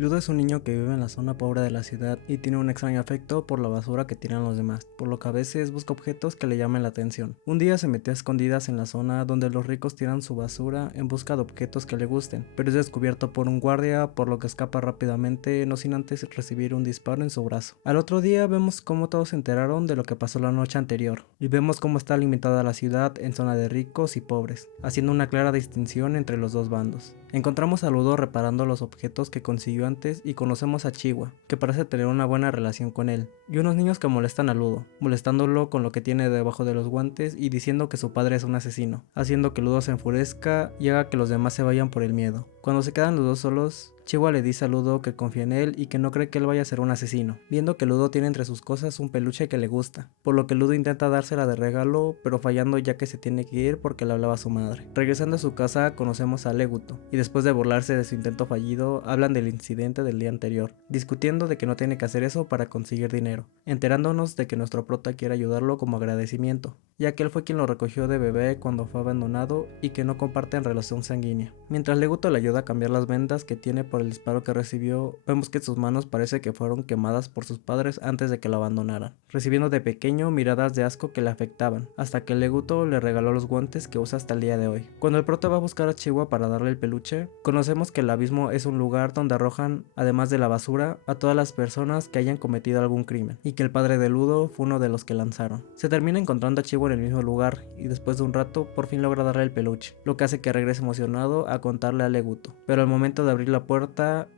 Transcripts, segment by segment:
Ludo es un niño que vive en la zona pobre de la ciudad y tiene un extraño afecto por la basura que tiran los demás, por lo que a veces busca objetos que le llamen la atención. Un día se metió a escondidas en la zona donde los ricos tiran su basura en busca de objetos que le gusten, pero es descubierto por un guardia, por lo que escapa rápidamente, no sin antes recibir un disparo en su brazo. Al otro día vemos cómo todos se enteraron de lo que pasó la noche anterior, y vemos cómo está limitada la ciudad en zona de ricos y pobres, haciendo una clara distinción entre los dos bandos. Encontramos a Ludo reparando los objetos que consiguió antes y conocemos a Chiwa, que parece tener una buena relación con él, y unos niños que molestan a Ludo, molestándolo con lo que tiene debajo de los guantes y diciendo que su padre es un asesino, haciendo que Ludo se enfurezca y haga que los demás se vayan por el miedo. Cuando se quedan los dos solos, Chiwa le dice a Ludo que confía en él y que no cree que él vaya a ser un asesino, viendo que Ludo tiene entre sus cosas un peluche que le gusta, por lo que Ludo intenta dársela de regalo, pero fallando ya que se tiene que ir porque le hablaba a su madre. Regresando a su casa conocemos a Leguto, y después de burlarse de su intento fallido, hablan del incidente del día anterior, discutiendo de que no tiene que hacer eso para conseguir dinero, enterándonos de que nuestro prota quiere ayudarlo como agradecimiento, ya que él fue quien lo recogió de bebé cuando fue abandonado y que no comparten relación sanguínea. Mientras Leguto le ayuda a cambiar las vendas que tiene por el disparo que recibió, vemos que sus manos parece que fueron quemadas por sus padres antes de que lo abandonaran, recibiendo de pequeño miradas de asco que le afectaban, hasta que Leguto le regaló los guantes que usa hasta el día de hoy. Cuando el prota va a buscar a Chiwa para darle el peluche, conocemos que el abismo es un lugar donde arrojan, además de la basura, a todas las personas que hayan cometido algún crimen, y que el padre de Ludo fue uno de los que lanzaron. Se termina encontrando a Chiwa en el mismo lugar, y después de un rato por fin logra darle el peluche, lo que hace que regrese emocionado a contarle a Leguto, pero al momento de abrir la puerta,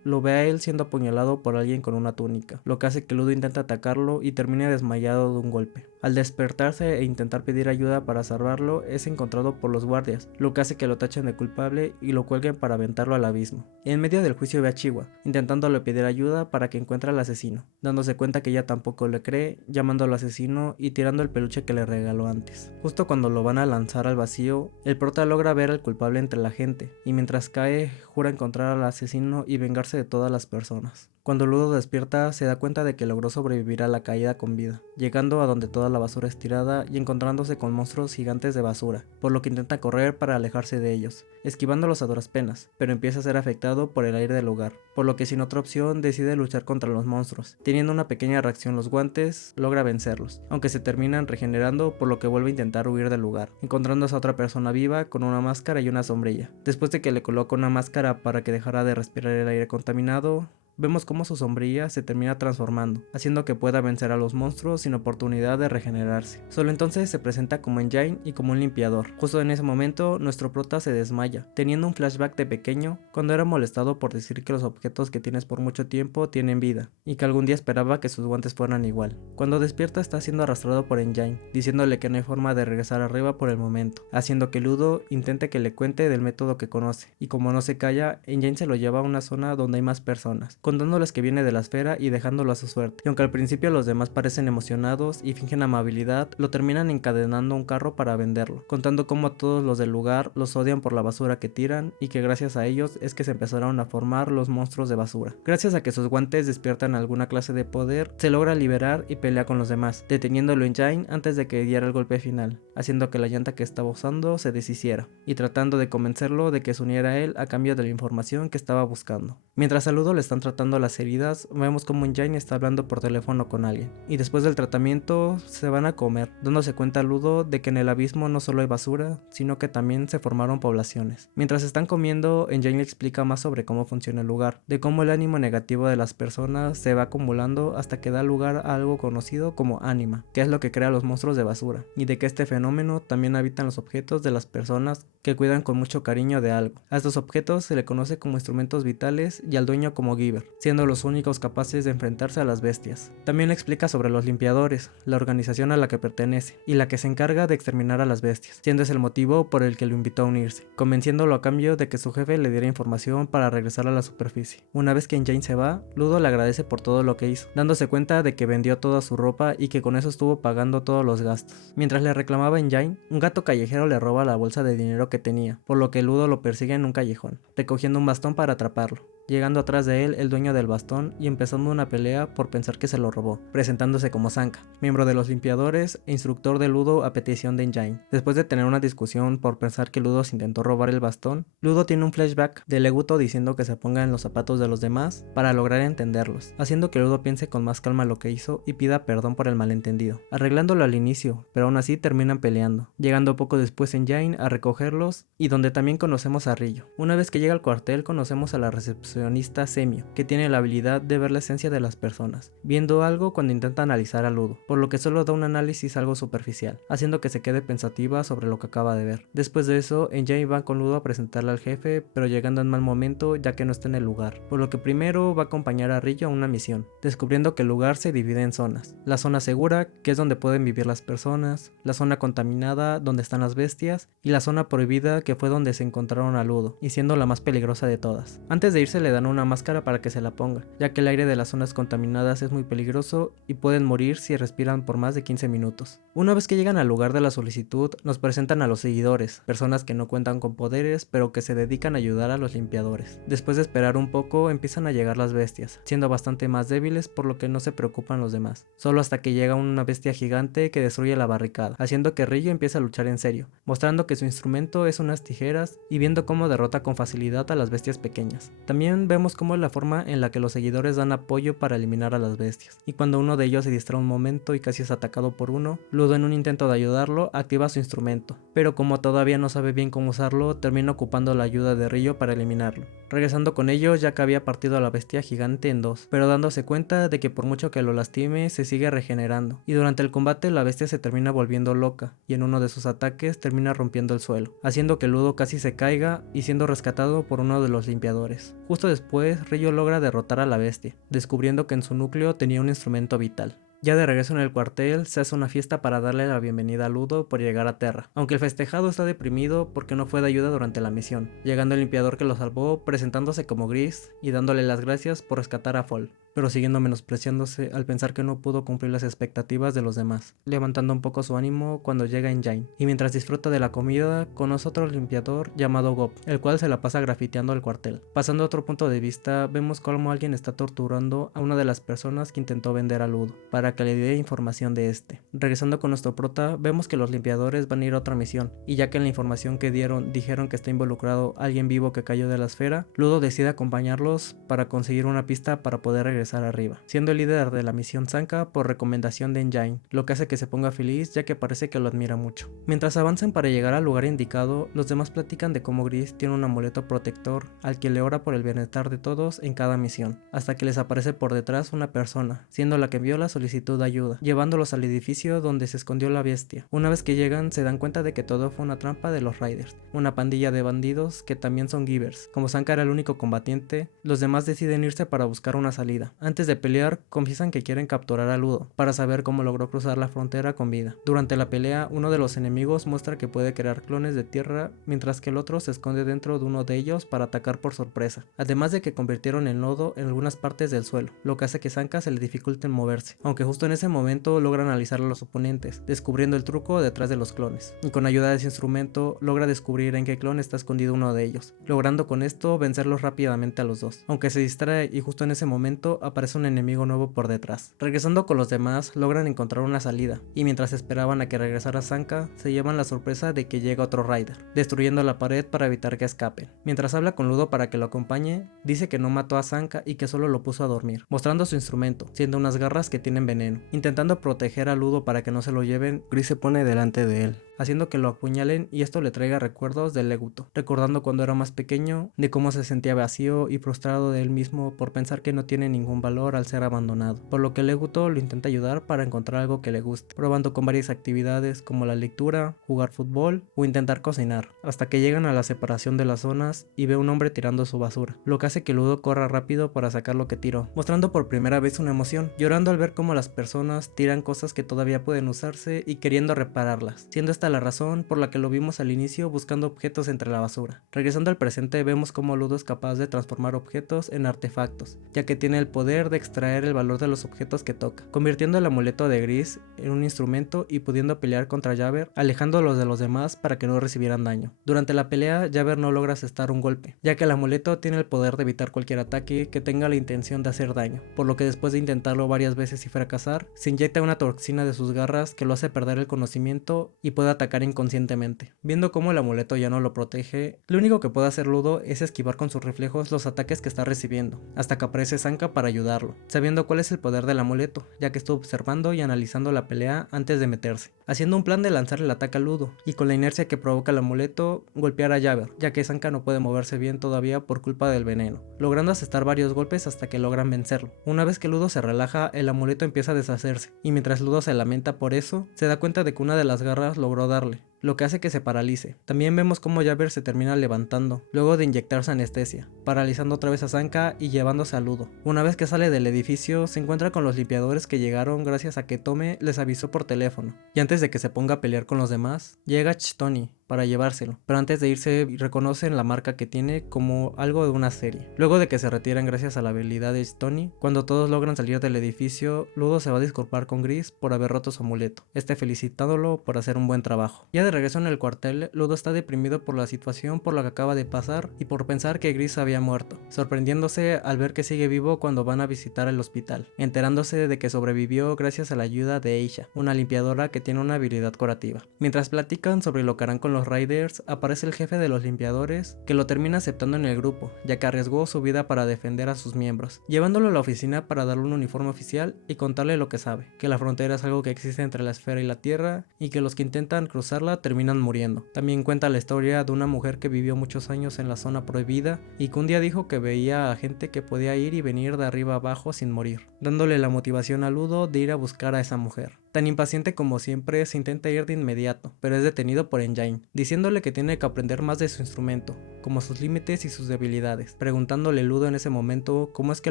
lo ve a él siendo apuñalado por alguien con una túnica, lo que hace que Ludo intente atacarlo y termine desmayado de un golpe. Al despertarse e intentar pedir ayuda para salvarlo, es encontrado por los guardias, lo que hace que lo tachen de culpable y lo cuelguen para aventarlo al abismo. En medio del juicio ve a Chiwa, intentándole pedir ayuda para que encuentre al asesino, dándose cuenta que ella tampoco le cree, llamándolo asesino y tirando el peluche que le regaló antes. Justo cuando lo van a lanzar al vacío, el prota logra ver al culpable entre la gente, y mientras cae, jura encontrar al asesino y vengarse de todas las personas. Cuando Ludo despierta, se da cuenta de que logró sobrevivir a la caída con vida, llegando a donde toda la basura es tirada y encontrándose con monstruos gigantes de basura, por lo que intenta correr para alejarse de ellos, esquivándolos a duras penas, pero empieza a ser afectado por el aire del lugar, por lo que sin otra opción decide luchar contra los monstruos. Teniendo una pequeña reacción los guantes, logra vencerlos, aunque se terminan regenerando, por lo que vuelve a intentar huir del lugar, encontrándose a otra persona viva con una máscara y una sombrilla. Después de que le coloca una máscara para que dejara de respirar el aire contaminado, vemos cómo su sombrilla se termina transformando, haciendo que pueda vencer a los monstruos sin oportunidad de regenerarse. Solo entonces se presenta como Engine y como un limpiador. Justo en ese momento, nuestro prota se desmaya, teniendo un flashback de pequeño, cuando era molestado por decir que los objetos que tienes por mucho tiempo tienen vida, y que algún día esperaba que sus guantes fueran igual. Cuando despierta está siendo arrastrado por Engine, diciéndole que no hay forma de regresar arriba por el momento, haciendo que Ludo intente que le cuente del método que conoce, y como no se calla, Engine se lo lleva a una zona donde hay más personas, contándoles que viene de la esfera y dejándolo a su suerte. Y aunque al principio los demás parecen emocionados y fingen amabilidad, lo terminan encadenando a un carro para venderlo, contando cómo a todos los del lugar los odian por la basura que tiran y que gracias a ellos es que se empezaron a formar los monstruos de basura. Gracias a que sus guantes despiertan alguna clase de poder, se logra liberar y pelea con los demás, deteniéndolo en Jane antes de que diera el golpe final, haciendo que la llanta que estaba usando se deshiciera, y tratando de convencerlo de que se uniera a él a cambio de la información que estaba buscando. Mientras a Ludo le están tratando las heridas, vemos como Engine está hablando por teléfono con alguien, y después del tratamiento se van a comer, dándose cuenta Ludo de que en el abismo no solo hay basura, sino que también se formaron poblaciones. Mientras están comiendo, Engine le explica más sobre cómo funciona el lugar, de cómo el ánimo negativo de las personas se va acumulando hasta que da lugar a algo conocido como ánima, que es lo que crea los monstruos de basura, y de que este fenómeno también habita en los objetos de las personas que cuidan con mucho cariño de algo. A estos objetos se le conoce como instrumentos vitales y al dueño como Giver, siendo los únicos capaces de enfrentarse a las bestias. También le explica sobre los limpiadores, la organización a la que pertenece, y la que se encarga de exterminar a las bestias, siendo ese el motivo por el que lo invitó a unirse, convenciéndolo a cambio de que su jefe le diera información para regresar a la superficie. Una vez que Engine se va, Ludo le agradece por todo lo que hizo, dándose cuenta de que vendió toda su ropa y que con eso estuvo pagando todos los gastos. Mientras le reclamaba a Engine, un gato callejero le roba la bolsa de dinero que tenía, por lo que Ludo lo persigue en un callejón, recogiendo un bastón para atraparlo. llegando atrás de él el dueño del bastón y empezando una pelea por pensar que se lo robó, presentándose como Sanka, miembro de los limpiadores e instructor de Ludo a petición de Engine. Después de tener una discusión por pensar que Ludo se intentó robar el bastón, Ludo tiene un flashback de Leguto diciendo que se ponga en los zapatos de los demás para lograr entenderlos, haciendo que Ludo piense con más calma lo que hizo y pida perdón por el malentendido, arreglándolo al inicio, pero aún así terminan peleando, llegando poco después Engine a recogerlos y donde también conocemos a Ryo. Una vez que llega al cuartel conocemos a la recepcionista Semio, que tiene la habilidad de ver la esencia de las personas, viendo algo cuando intenta analizar a Ludo, por lo que solo da un análisis algo superficial, haciendo que se quede pensativa sobre lo que acaba de ver. Después de eso, Engine va con Ludo a presentarle al jefe, pero llegando en mal momento ya que no está en el lugar, por lo que primero va a acompañar a Ryo a una misión, descubriendo que el lugar se divide en zonas. La zona segura, que es donde pueden vivir las personas, la zona contaminada, donde están las bestias, y la zona prohibida, que fue donde se encontraron a Ludo, y siendo la más peligrosa de todas. Antes de irse le dan una máscara para que se la ponga, ya que el aire de las zonas contaminadas es muy peligroso y pueden morir si respiran por más de 15 minutos. Una vez que llegan al lugar de la solicitud, nos presentan a los seguidores, personas que no cuentan con poderes, pero que se dedican a ayudar a los limpiadores. Después de esperar un poco, empiezan a llegar las bestias, siendo bastante más débiles, por lo que no se preocupan los demás, solo hasta que llega una bestia gigante que destruye la barricada, haciendo que Ryo empiece a luchar en serio, mostrando que su instrumento es unas tijeras y viendo cómo derrota con facilidad a las bestias pequeñas. También vemos cómo es la forma en la que los seguidores dan apoyo para eliminar a las bestias, y cuando uno de ellos se distrae un momento y casi es atacado por uno, Ludo en un intento de ayudarlo activa su instrumento, pero como todavía no sabe bien cómo usarlo, termina ocupando la ayuda de Ryo para eliminarlo. Regresando con ellos ya que había partido a la bestia gigante en dos, pero dándose cuenta de que por mucho que lo lastime se sigue regenerando, y durante el combate la bestia se termina volviendo loca y en uno de sus ataques termina rompiendo el suelo, haciendo que Ludo casi se caiga y siendo rescatado por uno de los limpiadores. Justo después Ryo logra derrotar a la bestia, descubriendo que en su núcleo tenía un instrumento vital. Ya de regreso en el cuartel, se hace una fiesta para darle la bienvenida a Ludo por llegar a Terra, aunque el festejado está deprimido porque no fue de ayuda durante la misión, llegando el limpiador que lo salvó presentándose como Gris y dándole las gracias por rescatar a Fall, pero siguiendo menospreciándose al pensar que no pudo cumplir las expectativas de los demás, levantando un poco su ánimo cuando llega Engine, y mientras disfruta de la comida, conoce otro limpiador llamado Gop, el cual se la pasa grafiteando el cuartel. Pasando a otro punto de vista, vemos cómo alguien está torturando a una de las personas que intentó vender a Ludo, para que le dé información de este. Regresando con nuestro prota, vemos que los limpiadores van a ir a otra misión, y ya que en la información que dieron dijeron que está involucrado alguien vivo que cayó de la esfera, Ludo decide acompañarlos para conseguir una pista para poder regresar arriba, siendo el líder de la misión Sanka por recomendación de Engine, lo que hace que se ponga feliz ya que parece que lo admira mucho. Mientras avanzan para llegar al lugar indicado, los demás platican de cómo Gris tiene un amuleto protector al que le ora por el bienestar de todos en cada misión, hasta que les aparece por detrás una persona, siendo la que envió la solicitud de ayuda, llevándolos al edificio donde se escondió la bestia. Una vez que llegan se dan cuenta de que todo fue una trampa de los Riders, una pandilla de bandidos que también son Givers. Como Sanka era el único combatiente, los demás deciden irse para buscar una salida. Antes de pelear, confiesan que quieren capturar a Ludo, para saber cómo logró cruzar la frontera con vida. Durante la pelea, uno de los enemigos muestra que puede crear clones de tierra, mientras que el otro se esconde dentro de uno de ellos para atacar por sorpresa, además de que convirtieron el lodo en algunas partes del suelo, lo que hace que Sanka se le dificulte moverse, aunque justo en ese momento logra analizar a los oponentes, descubriendo el truco detrás de los clones, y con ayuda de ese instrumento logra descubrir en qué clon está escondido uno de ellos, logrando con esto vencerlos rápidamente a los dos, aunque se distrae y justo en ese momento aparece un enemigo nuevo por detrás. Regresando con los demás, logran encontrar una salida, y mientras esperaban a que regresara Sanka, se llevan la sorpresa de que llega otro Rider, destruyendo la pared para evitar que escapen. Mientras habla con Ludo para que lo acompañe, dice que no mató a Sanka y que solo lo puso a dormir, mostrando su instrumento, siendo unas garras que tienen veneno. Intentando proteger a Ludo para que no se lo lleven, Gris se pone delante de él, haciendo que lo apuñalen y esto le traiga recuerdos de Leguto, recordando cuando era más pequeño, de cómo se sentía vacío y frustrado de él mismo por pensar que no tiene ningún valor al ser abandonado, por lo que Leguto lo intenta ayudar para encontrar algo que le guste, probando con varias actividades como la lectura, jugar fútbol o intentar cocinar, hasta que llegan a la separación de las zonas y ve a un hombre tirando su basura, lo que hace que Ludo corra rápido para sacar lo que tiró, mostrando por primera vez una emoción, llorando al ver cómo la las personas tiran cosas que todavía pueden usarse y queriendo repararlas, siendo esta la razón por la que lo vimos al inicio buscando objetos entre la basura. Regresando al presente vemos cómo Ludo es capaz de transformar objetos en artefactos, ya que tiene el poder de extraer el valor de los objetos que toca, convirtiendo el amuleto de Gris en un instrumento y pudiendo pelear contra Javert, alejándolos de los demás para que no recibieran daño. Durante la pelea, Javert no logra asestar un golpe, ya que el amuleto tiene el poder de evitar cualquier ataque que tenga la intención de hacer daño, por lo que después de intentarlo varias veces y fracasar, se inyecta una toxina de sus garras que lo hace perder el conocimiento y puede atacar inconscientemente. Viendo cómo el amuleto ya no lo protege, lo único que puede hacer Ludo es esquivar con sus reflejos los ataques que está recibiendo, hasta que aparece Sanka para ayudarlo, sabiendo cuál es el poder del amuleto, ya que estuvo observando y analizando la pelea antes de meterse, haciendo un plan de lanzar el ataque a Ludo, y con la inercia que provoca el amuleto, golpear a Javert, ya que Sanka no puede moverse bien todavía por culpa del veneno, logrando asestar varios golpes hasta que logran vencerlo. Una vez que Ludo se relaja, el amuleto empieza a deshacerse, y mientras Ludo se lamenta por eso, se da cuenta de que una de las garras logró darle, lo que hace que se paralice. También vemos cómo Javert se termina levantando, luego de inyectarse anestesia, paralizando otra vez a Sanka y llevándose a Ludo. Una vez que sale del edificio, se encuentra con los limpiadores que llegaron gracias a que Tome les avisó por teléfono, y antes de que se ponga a pelear con los demás, llega Chitoni para llevárselo, pero antes de irse reconocen la marca que tiene como algo de una serie. Luego de que se retiran gracias a la habilidad de Tony, cuando todos logran salir del edificio, Ludo se va a disculpar con Gris por haber roto su amuleto, felicitándolo por hacer un buen trabajo. Ya de regreso en el cuartel, Ludo está deprimido por la situación por la que acaba de pasar y por pensar que Gris había muerto, sorprendiéndose al ver que sigue vivo cuando van a visitar el hospital, enterándose de que sobrevivió gracias a la ayuda de Aisha, una limpiadora que tiene una habilidad curativa. Mientras platican sobre lo que harán con los Riders, aparece el jefe de los limpiadores, que lo termina aceptando en el grupo, ya que arriesgó su vida para defender a sus miembros, llevándolo a la oficina para darle un uniforme oficial y contarle lo que sabe, que la frontera es algo que existe entre la esfera y la tierra, y que los que intentan cruzarla terminan muriendo. También cuenta la historia de una mujer que vivió muchos años en la zona prohibida, y que un día dijo que veía a gente que podía ir y venir de arriba abajo sin morir, dándole la motivación a Ludo de ir a buscar a esa mujer. Tan impaciente como siempre, se intenta ir de inmediato, pero es detenido por Engine, diciéndole que tiene que aprender más de su instrumento, como sus límites y sus debilidades, preguntándole Ludo en ese momento cómo es que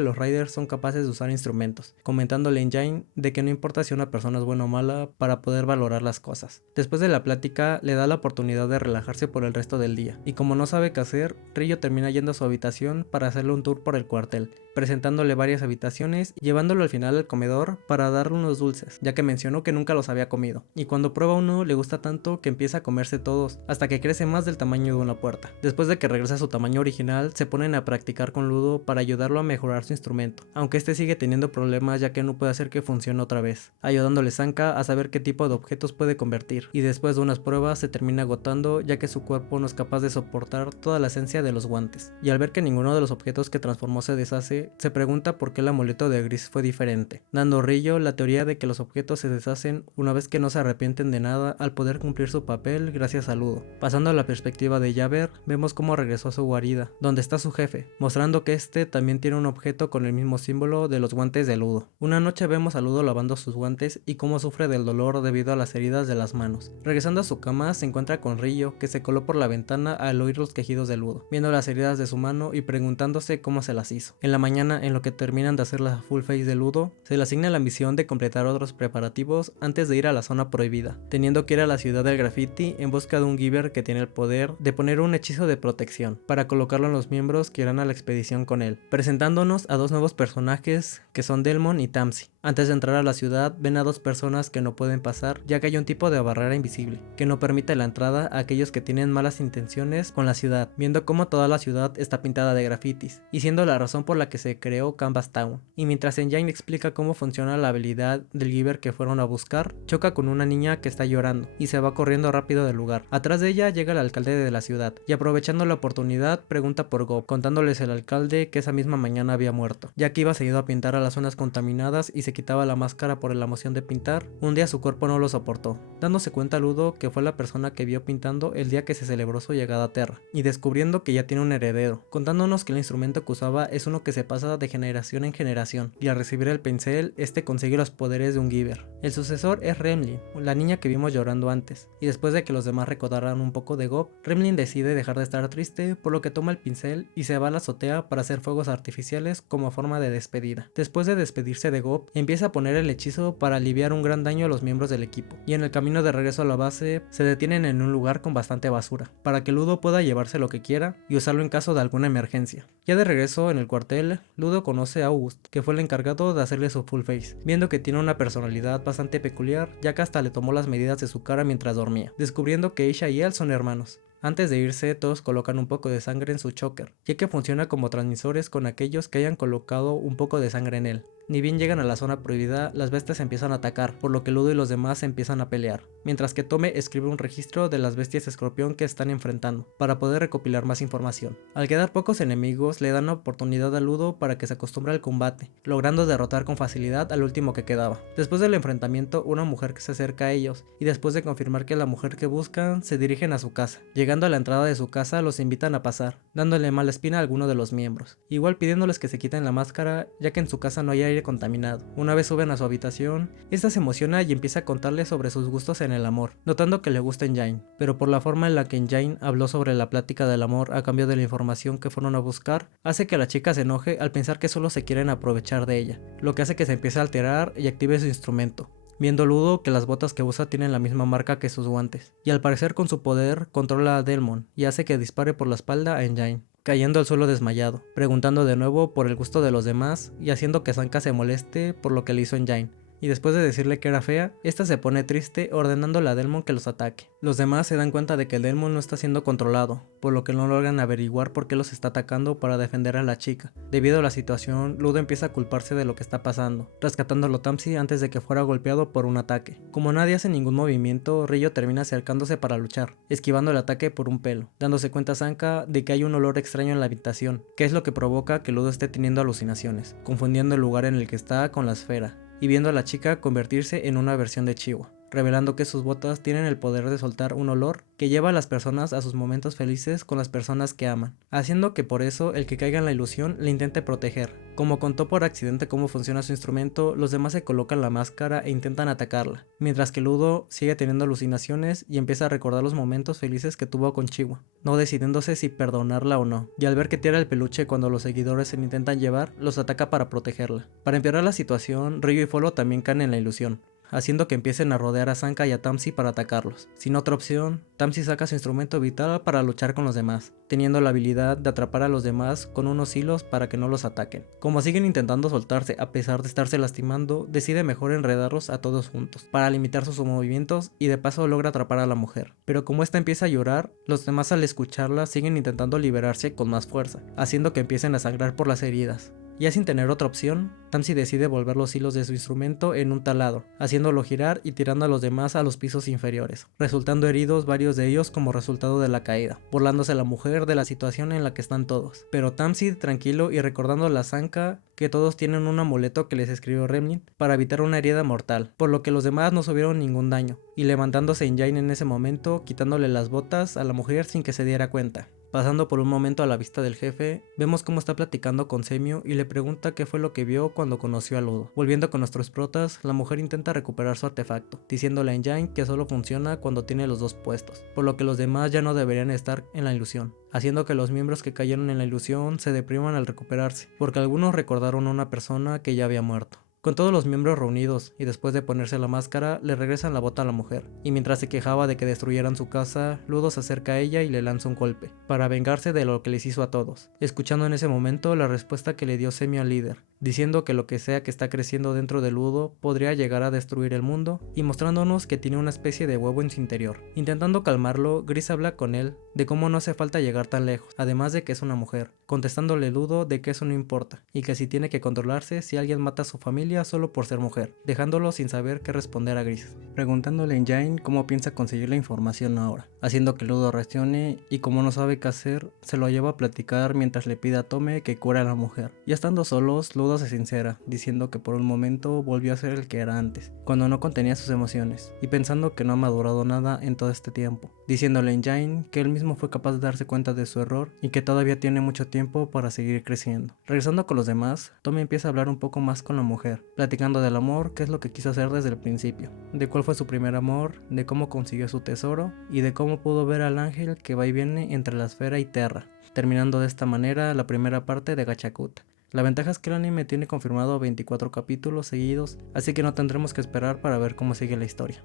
los Riders son capaces de usar instrumentos, comentándole Engine de que no importa si una persona es buena o mala para poder valorar las cosas. Después de la plática, le da la oportunidad de relajarse por el resto del día, y como no sabe qué hacer, Rillo termina yendo a su habitación para hacerle un tour por el cuartel, presentándole varias habitaciones y llevándolo al final al comedor para darle unos dulces, ya que mencionó que nunca los había comido, y cuando prueba uno le gusta tanto que empieza a comerse todos, hasta que crece más del tamaño de una puerta. Después de que regresa a su tamaño original, se ponen a practicar con Ludo para ayudarlo a mejorar su instrumento, aunque este sigue teniendo problemas ya que no puede hacer que funcione otra vez, ayudándole Sanka a saber qué tipo de objetos puede convertir, y después de unas pruebas se termina agotando ya que su cuerpo no es capaz de soportar toda la esencia de los guantes, y al ver que ninguno de los objetos que transformó se deshace, se pregunta por qué el amuleto de Gris fue diferente, dando a Rillo la teoría de que los objetos se deshacen una vez que no se arrepienten de nada al poder cumplir su papel gracias a Ludo. Pasando a la perspectiva de Javert, vemos cómo regresó a su guarida, donde está su jefe, mostrando que este también tiene un objeto con el mismo símbolo de los guantes de Ludo. Una noche vemos a Ludo lavando sus guantes y cómo sufre del dolor debido a las heridas de las manos. Regresando a su cama, se encuentra con Rillo, que se coló por la ventana al oír los quejidos de Ludo, viendo las heridas de su mano y preguntándose cómo se las hizo. En la mañana, en lo que terminan de hacer la full face de Ludo, se le asigna la misión de completar otros preparativos antes de ir a la zona prohibida, teniendo que ir a la ciudad del graffiti en busca de un Giver que tiene el poder de poner un hechizo de protección para colocarlo en los miembros que irán a la expedición con él, presentándonos a dos nuevos personajes que son Delmon y Tamsi. Antes de entrar a la ciudad, ven a dos personas que no pueden pasar ya que hay un tipo de barrera invisible que no permite la entrada a aquellos que tienen malas intenciones con la ciudad, viendo cómo toda la ciudad está pintada de grafitis y siendo la razón por la que se creó Canvas Town. Y mientras Engine explica cómo funciona la habilidad del Giver que fueron a buscar, choca con una niña que está llorando y se va corriendo rápido del lugar. Atrás de ella llega el alcalde de la ciudad y aprovechando la oportunidad pregunta por Gob, contándoles el alcalde que esa misma mañana había muerto, ya que iba seguido a pintar a las zonas contaminadas y se quitaba la máscara por la emoción de pintar. Un día su cuerpo no lo soportó, dándose cuenta Ludo que fue la persona que vio pintando el día que se celebró su llegada a Terra, y descubriendo que ya tiene un heredero, contándonos que el instrumento que usaba es uno que se pasa de generación en generación, y al recibir el pincel, este consigue los poderes de un Giver. El El sucesor es Remlin, la niña que vimos llorando antes, y después de que los demás recordaran un poco de Gob, Remlin decide dejar de estar triste, por lo que toma el pincel y se va a la azotea para hacer fuegos artificiales como forma de despedida. Después de despedirse de Gob, empieza a poner el hechizo para aliviar un gran daño a los miembros del equipo, y en el camino de regreso a la base se detienen en un lugar con bastante basura, para que Ludo pueda llevarse lo que quiera y usarlo en caso de alguna emergencia. Ya de regreso en el cuartel, Ludo conoce a August, que fue el encargado de hacerle su full face, viendo que tiene una personalidad bastante peculiar, ya que hasta le tomó las medidas de su cara mientras dormía, descubriendo que ella y él son hermanos. Antes de irse, todos colocan un poco de sangre en su choker, ya que funciona como transmisores con aquellos que hayan colocado un poco de sangre en él. Ni bien llegan a la zona prohibida, las bestias empiezan a atacar, por lo que Ludo y los demás se empiezan a pelear, mientras que Tome escribe un registro de las bestias escorpión que están enfrentando, para poder recopilar más información. Al quedar pocos enemigos, le dan la oportunidad a Ludo para que se acostumbre al combate, logrando derrotar con facilidad al último que quedaba. Después del enfrentamiento, una mujer que se acerca a ellos, y después de confirmar que es la mujer que buscan, se dirigen a su casa. Llegando a la entrada de su casa, los invitan a pasar, dándole mala espina a alguno de los miembros, igual pidiéndoles que se quiten la máscara, ya que en su casa no hay aire contaminado. Una vez suben a su habitación, esta se emociona y empieza a contarle sobre sus gustos en el amor, notando que le gusta Engine, pero por la forma en la que Engine habló sobre la plática del amor a cambio de la información que fueron a buscar, hace que la chica se enoje al pensar que solo se quieren aprovechar de ella, lo que hace que se empiece a alterar y active su instrumento, viendo Ludo que las botas que usa tienen la misma marca que sus guantes, y al parecer con su poder controla a Delmon y hace que dispare por la espalda a Engine, cayendo al suelo desmayado, preguntando de nuevo por el gusto de los demás y haciendo que Sanka se moleste por lo que le hizo Engine. Y después de decirle que era fea, esta se pone triste ordenándole a Delmon que los ataque. Los demás se dan cuenta de que Delmon no está siendo controlado, por lo que no logran averiguar por qué los está atacando para defender a la chica. Debido a la situación, Ludo empieza a culparse de lo que está pasando, rescatándolo Tamsi antes de que fuera golpeado por un ataque. Como nadie hace ningún movimiento, Ryo termina acercándose para luchar, esquivando el ataque por un pelo, dándose cuenta Sanka de que hay un olor extraño en la habitación, que es lo que provoca que Ludo esté teniendo alucinaciones, confundiendo el lugar en el que está con la esfera, y viendo a la chica convertirse en una versión de Chiwa, revelando que sus botas tienen el poder de soltar un olor que lleva a las personas a sus momentos felices con las personas que aman, haciendo que por eso el que caiga en la ilusión le intente proteger. Como contó por accidente cómo funciona su instrumento, los demás se colocan la máscara e intentan atacarla, mientras que Ludo sigue teniendo alucinaciones y empieza a recordar los momentos felices que tuvo con Chiwa, no decidiéndose si perdonarla o no, y al ver que tira el peluche cuando los seguidores se le intentan llevar, los ataca para protegerla. Para empeorar la situación, Ryo y Follow también caen en la ilusión, haciendo que empiecen a rodear a Sanka y a Tamsi para atacarlos. Sin otra opción, Tamsi saca su instrumento vital para luchar con los demás, teniendo la habilidad de atrapar a los demás con unos hilos para que no los ataquen. Como siguen intentando soltarse a pesar de estarse lastimando, decide mejor enredarlos a todos juntos, para limitar sus movimientos y de paso logra atrapar a la mujer. Pero como esta empieza a llorar, los demás al escucharla siguen intentando liberarse con más fuerza, haciendo que empiecen a sangrar por las heridas. Ya sin tener otra opción, Tamsi decide volver los hilos de su instrumento en un taladro, haciéndolo girar y tirando a los demás a los pisos inferiores, resultando heridos varios de ellos como resultado de la caída, burlándose la mujer de la situación en la que están todos. Pero Tamsi, tranquilo y recordando a la Sanka que todos tienen un amuleto que les escribió Remlin para evitar una herida mortal, por lo que los demás no sufrieron ningún daño, y levantándose Engine en ese momento, quitándole las botas a la mujer sin que se diera cuenta. Pasando por un momento a la vista del jefe, vemos cómo está platicando con Semio y le pregunta qué fue lo que vio cuando conoció a Ludo. Volviendo con nuestros protas, la mujer intenta recuperar su artefacto, diciéndole a Engine que solo funciona cuando tiene los dos puestos, por lo que los demás ya no deberían estar en la ilusión, haciendo que los miembros que cayeron en la ilusión se depriman al recuperarse, porque algunos recordaron a una persona que ya había muerto. Con todos los miembros reunidos y después de ponerse la máscara, le regresan la bota a la mujer, y mientras se quejaba de que destruyeran su casa, Ludo se acerca a ella y le lanza un golpe, para vengarse de lo que les hizo a todos, escuchando en ese momento la respuesta que le dio Semio al líder, diciendo que lo que sea que está creciendo dentro de Ludo podría llegar a destruir el mundo, y mostrándonos que tiene una especie de huevo en su interior. Intentando calmarlo, Gris habla con él de cómo no hace falta llegar tan lejos, además de que es una mujer, contestándole Ludo de que eso no importa, y que si tiene que controlarse si alguien mata a su familia solo por ser mujer, dejándolo sin saber qué responder a Gris, preguntándole a Engine cómo piensa conseguir la información ahora, haciendo que Ludo reaccione y como no sabe qué hacer, se lo lleva a platicar mientras le pide a Tome que cure a la mujer. Ya estando solos, Ludo todo se sincera, diciendo que por un momento volvió a ser el que era antes, cuando no contenía sus emociones, y pensando que no ha madurado nada en todo este tiempo, diciéndole a Jane que él mismo fue capaz de darse cuenta de su error y que todavía tiene mucho tiempo para seguir creciendo. Regresando con los demás, Tommy empieza a hablar un poco más con la mujer, platicando del amor, que es lo que quiso hacer desde el principio, de cuál fue su primer amor, de cómo consiguió su tesoro y de cómo pudo ver al ángel que va y viene entre la esfera y Terra, terminando de esta manera la primera parte de Gachakuta. La ventaja es que el anime tiene confirmado 24 capítulos seguidos, así que no tendremos que esperar para ver cómo sigue la historia.